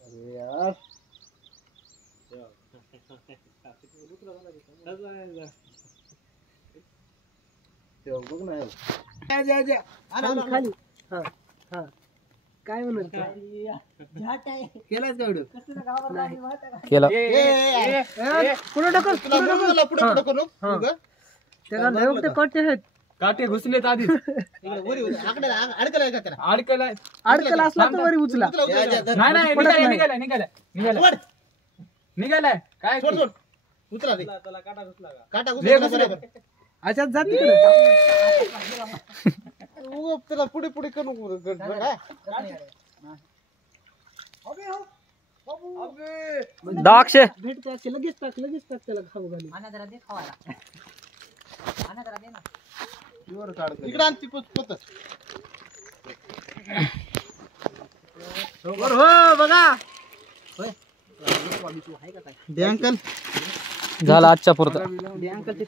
अरे यार बघ ना खाली काय म्हणत केलाच का व्हिडिओ केला पुढे ढकल पुढे ढकल त्याला लय काटे आहेत काटे घुसलेत आधी अडकला असला तर वरी उचला नाही निघालाय काय उचला काटा घुसला अच्छा जा तिकडे त्याला पुढे पुढे करू दाक्षे भेटते लगेच टाक त्याला खाऊ घाली इकडे आणती पोत हो बघा अंकल झाला आजच्या पुरता अंकल